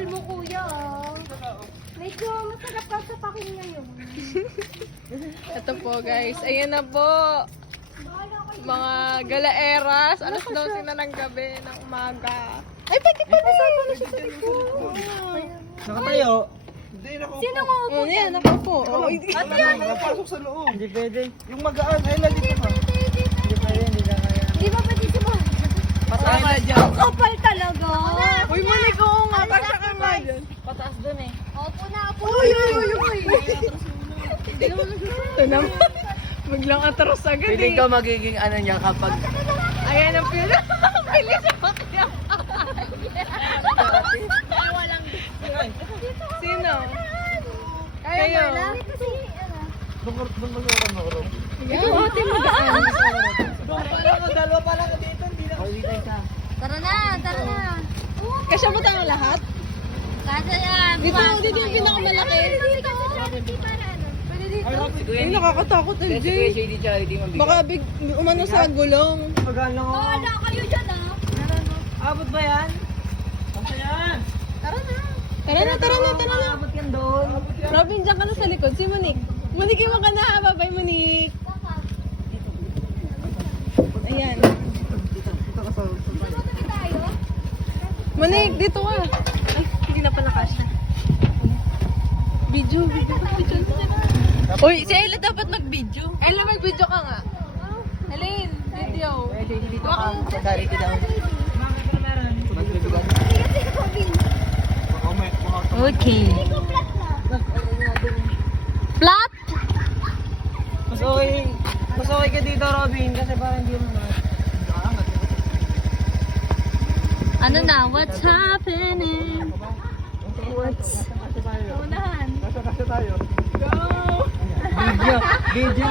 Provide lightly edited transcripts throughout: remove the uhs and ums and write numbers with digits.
tagal mo, kuya. Medyo masarap ka sa pakin ngayon. Ito po guys, ayan na po. Mga galaeras, alas 12 na ng gabi, ng umaga. Ay, pwede pa rin! Nakatayo. Sino mo upo? Yan, nakaupo. Ate yan! Nakapasok sa loob. Hindi pwede. Yung magaan, ay lalito ka. Hindi pwede, hindi ka kaya. Di ba pwede sumo? Pataas na dyan. Ang kapal talaga. Uy, Monique, oo nga, kasya ka ma dyan. Pataas dun eh. Opo na, opo. Uy! Ito naman. Biglang atras agad Piling ka magiging ano niya kapag... Ayan ang pila. Bilis ako kaya. Sino? Kayo. Doon mo uro. Ito ate magaan. Dalawa pa lang dito, hindi na. O, dito isa. Tara na, tara na. Kasya mo tayo lahat? Kasi yan. Dito yung pinakamalaki. Ay, nakakatakot LJ. JD Charity mabigat. Baka umano sa gulong. Magaan lang ako. Wala kayo dyan, Abot ba yan? Abot yan. Tara na. Abot yan doon. Robin, dyan ka na sa likod. Si Monique. Monique, iwan ka na ha. Bye-bye, Monique. Ayan. Monique, dito ka. Ay, hindi na pala kasya. Video. Uy, si Ella dapat mag-video. Ella, mag-video ka nga. Helene, video. JD dito ka. Sa Charity daw. Magbibigat. Okay. Flat? Mas okay ka dito, Robin, kasi parang hindi mo na. Ano na? What's happening? What's... Unahan. Kasya tayo. Go! Video.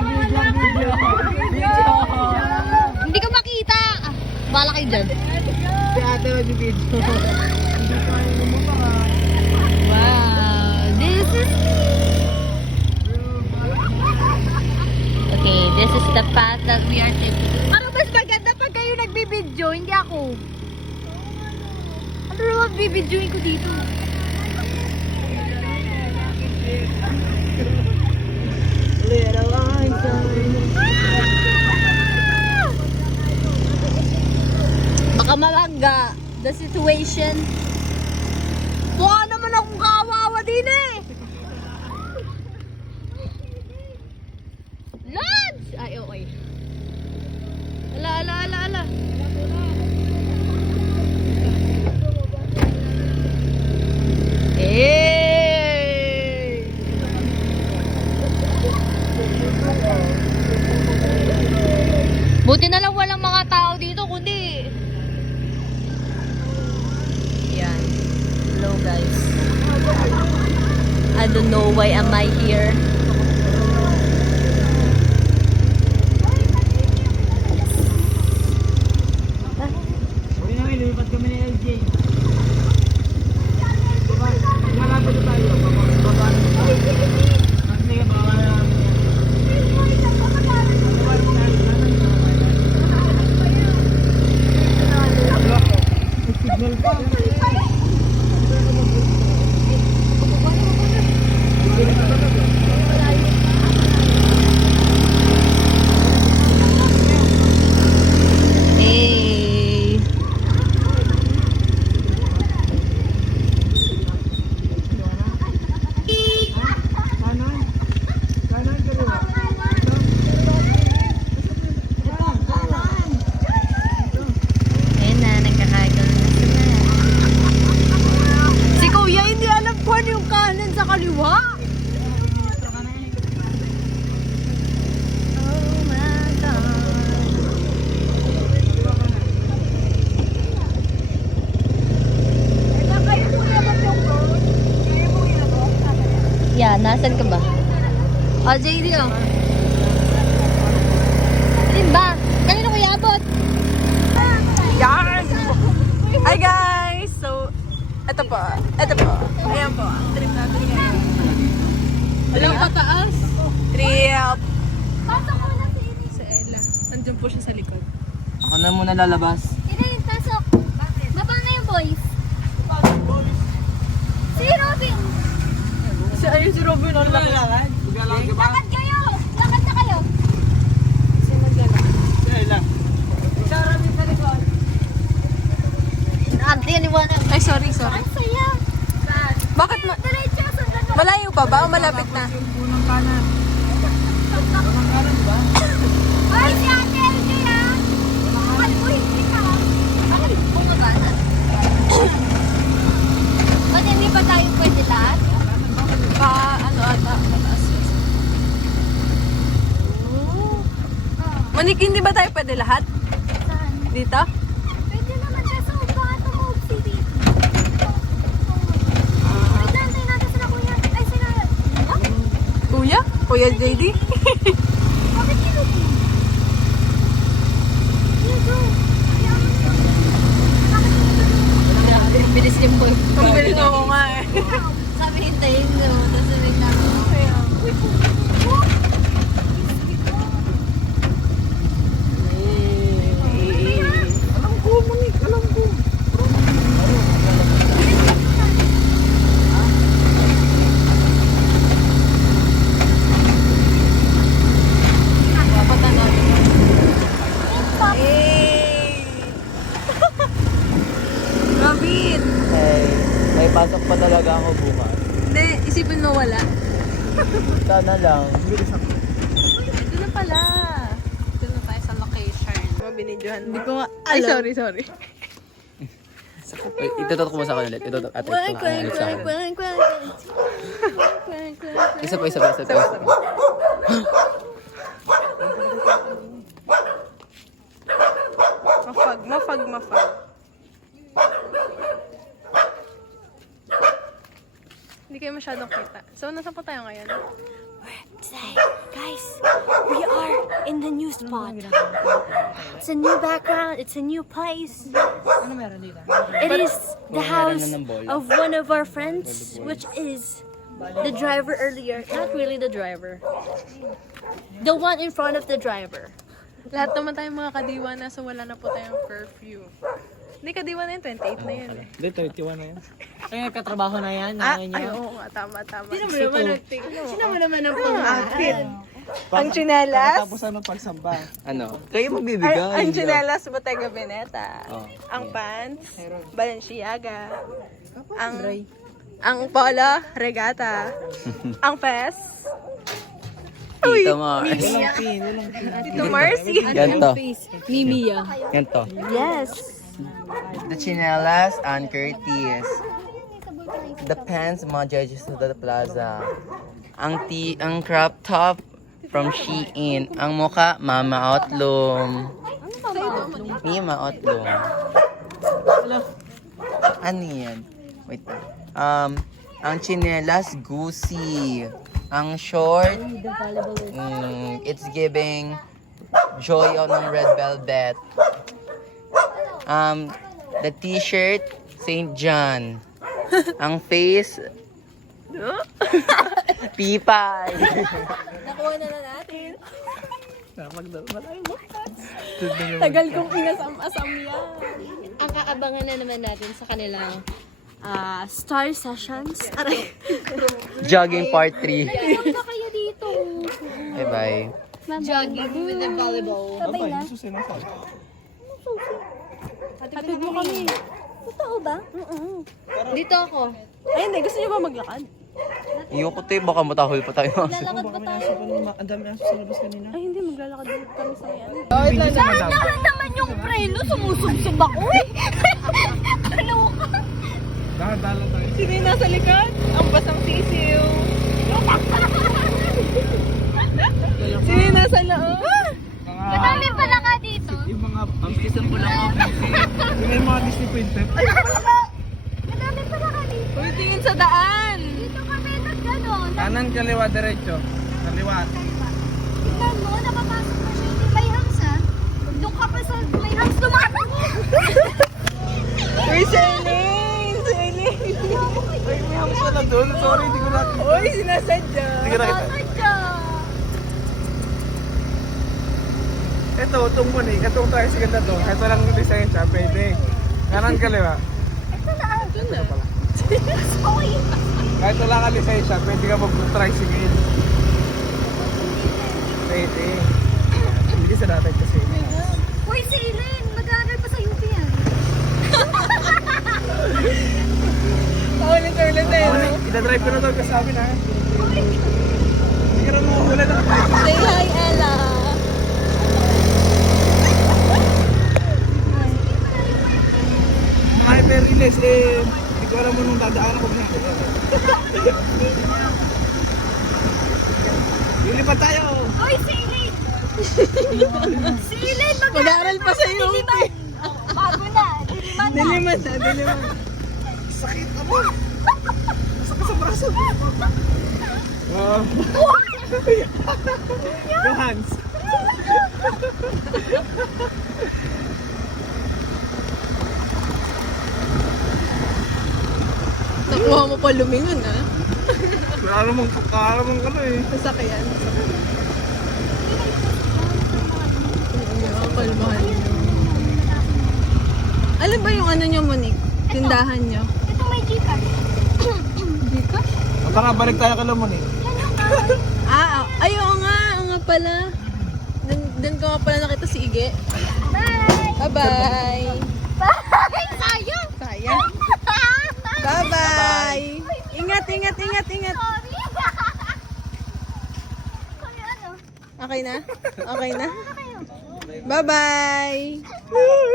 Hindi ka makita. Bala kayo dyan. Si ate mag-video. Wow. This is me. Okay, this is the path that we are taking. Ano mas maganda pag kayo nagbibideo, hindi ako. Ano naman bibidyoin ko dito? Little eyes Baka malangga the situation. Mukha naman akong kawawa din eh. Lodge! Ay, okay. Ala. Hey! Buti na lang walang mga tao dito, kundi yan. Hello guys. I don't know why am I here. Lumipat kami ni LJ. Malapit na tayo. Baba na tayo. Sige, baba na. Signal pa. Hey. Kanan kaliwa. Ayun na, nagkakagal na sila. Si Kuya hindi alam kung ano yung kanan sa kaliwa. Oh my God. Yeah, nasan ka ba? O, JD o. Alin ba? Kanino ko iabot? Yan! Hi guys! So, ito po. Ayan po. Trip natin ngayon. Walang pataas. Trip. Pasok mo na si Ine. Si Ella. Nandiyan po siya sa likod. Ako na muna lalabas. Ine, pasok. Baba na yung boys. Lakad kayo! Lakad na kayo. Sino gala? Ante, aniwanag. Ay, sorry. Ang saya. Bakit Diretso, sundan mo. malayo pa ba o malapit na? Punong kanan. Punong kanan ba? Ay, si Ate LJ ha. Kalbuhin kita. Ay, bumaganan. Ba't hindi pa tayo pwede lahat? Ano ata? Mataas. Monique, hindi ba tayo pwede lahat? Saan? Dito? Pwede naman kasi baka tumawag si Dito. Wait lang, tayo natin sila kuya. Ay, sila. Ah, Kuya? Kuya JD? bakit kinutin? Dito. Hayaan mo siya. Bakit kinutin? Bilis niyo po. Ang bilis ako nga eh. Sabi hintayin mo. Tapos sabi na. Uy, Alam ko, Monique. Alam ko. Robin! Hey, may pasok pa talaga ako bukas. Hindi, isipin mo wala. Sana lang. Ito na pala. Ito na tayo sa location. Mabinidyohan mo. Hindi ko nga Ay, sorry. Itutot ko mo sa akin ulit. Itutot. Ate, ulit sa akin. Isa pa. Mafag. Hindi kayo masyadong kita. So, nasa po tayo ngayon? Today, guys, we are in the new spot. It's a new background. It's a new place. It is the house of one of our friends, which is the driver earlier. Not really the driver. The one in front of the driver. Lahat naman tayong mga kadiwa na, so wala na po tayong curfew. Hindi kadiwa na yun, 28 na yun eh. Hindi, 31 na yan. Ay, nagkatrabaho na yan. Ay, oo nga, tama. Sino mo naman ang outfit? Ang chinelas. Tapos ano pagsamba? Ano? Kayo magbibigay. Ang chinelas, Bottega Veneta. Oh. Ang pants, Balenciaga. Ang polo, Regata. Ang vest, Tito Mars. Tito Marcy. Ganto. Mimiya. Ganto. Yes. The chinelas, Ann Curtis. The pants, mga judges to the plaza. Ang crop top from Shein. Ang mukha, Mama Outlum. Mima Outlum. Ano yan? Wait lang. Ang chinelas, Gucci. Ang short, it's giving Joyo ng Red Velvet. The t-shirt, St. John. Ang face, Pipay. Nakuha na natin. Tagal kong inasam-asam yan. Ang kaabangan na naman natin sa kanilang Star Sessions. Aray. Jogging part 3. Huwag na kayo dito. Bye-bye. Jogging with the volleyball. Abay, susi na sa. Hatid mo kami. Totoo ba? Dito ako. Ay, hindi. Gusto niyo ba maglakad? Iyoko tayo, baka matahol pa tayo. Lalakad ba tayo? Ang dami aso sa labas kanina. Ay, hindi. Maglalakad din kami sa yan. Saan naman yung preno? Sumusubsub ako eh. Ano ka? Dahan-dahan tayo. Sino yung nasa likod? Ang basang sisiw. Sino yung nasa loob? Madami pala ka dito. Yung mga, Ang isang pula ko. yung mga Disney princess. Madami pala ka dito. Uy, tingin sa daan. Dito kami nagganon. Kanan, kaliwa, diretso. Kaliwa. Tignan mo, napapasok na siya. Hindi may hams ha. Doon ka pa sa may hams lumakas. Uy, Celine! Celine! Ay, may hams pala doon. Sorry, hindi ko nakita. Uy, sinasadya. Hindi ko nakita. Sadya. Ito, itong Monique. Itong tricycle na to. Kahit walang design siya, pwede. Kanan, kaliwa. Ito na. Ito na. Okay. Kahit wala ka lisensya, pwede ka mag-tricycle. Pwede. Hindi sa natin kasi. Uy, si Ellen! Mag-aaral pa sa UP yan. Paulit-ulit eh. no? Ida-drive ko na daw kasabi na. Hindi ka na mahuhula na. Say hi, Ella. Mga hyper-release hindi ko alam mo nung dadaanan ko na. Lilipat tayo! Uy, si Ellen! Si Ellen! Mag-aaral pa sa UP. Bago na! Diliman na! Diliman. Sakit ako! Sakit sa braso! Yung hands! Nakuha mo pa lumingon ah. Wala namang ano eh. Sasakyan. Kalmahan nyo. Alam ba yung ano nyo, Monique? Tindahan nyo? Ito may Gcash. Gcash? Tara, balik tayo kay Lamon eh. Ay, oo nga pala. Doon ko nga pala nakita si Ige. Bye! Bye-bye. Bye! Sayang! Sayang. Bye-bye. Ingat. Sorry! Sorry, ano? Okay na? Okay na? Bye-bye.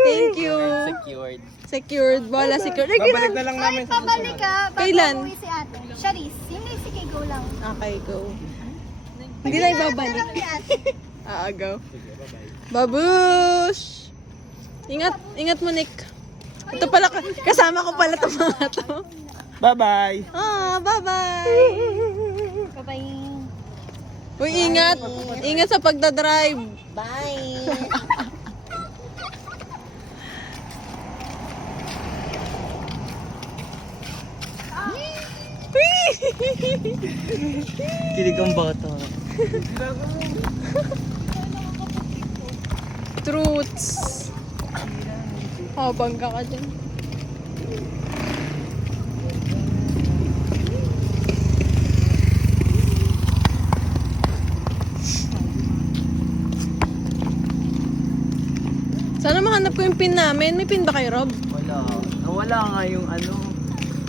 Thank you. Secured. Secured. Wala secured. Ay, Babalik na lang namin Ay, sa pabalik ka. Bago Kailan? umuwi si ate. Charis, hindi si Kigo lang. Okay, go. Hindi na ibabalik. Go. Babush! Ingat mo, Nick. Ito pala, kasama ko pala itong mga to. Bye-bye! Bye-bye! Bye-bye. Uy, ingat! Ingat sa pagdadrive. Bye! Kilig ang bata. Truths. Bangga ka dyan. Sana mahanap ko yung pin namin. May pin ba kayo, Rob? Wala. Wala nga yung ano.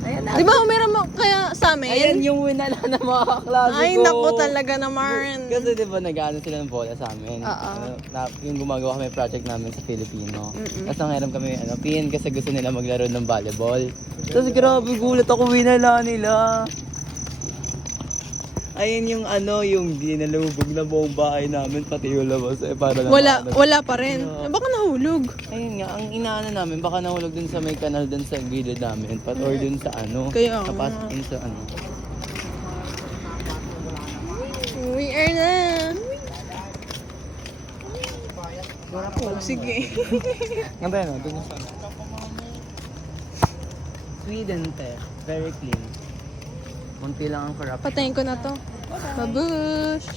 Ayan na. Di ba meron mo kaya sa amin? Ayan yung winala na mga kaklase ko. Ay, naku talaga naman. Kasi di ba nag-ano sila ng bola sa amin? Oo. Yung gumagawa kami project namin sa Filipino. Tapos nangyayram kami pin kasi gusto nila maglaro ng volleyball. Tapos grabe gulat ako winala nila. Ayun yung yung dinalubog na buong bahay namin pati yung labas para lang Wala pa rin. Baka nahulog. Ayun nga, ang inaano namin, baka nahulog dun sa may kanal dun sa gilid namin, or dun sa Kaya nga. napasok dun sa We are na. Oh, sige. Ganda yun, doon yung sana. Sweden tech, very clean. Kunti lang ang corrupt. Patayin ko na to. Babush!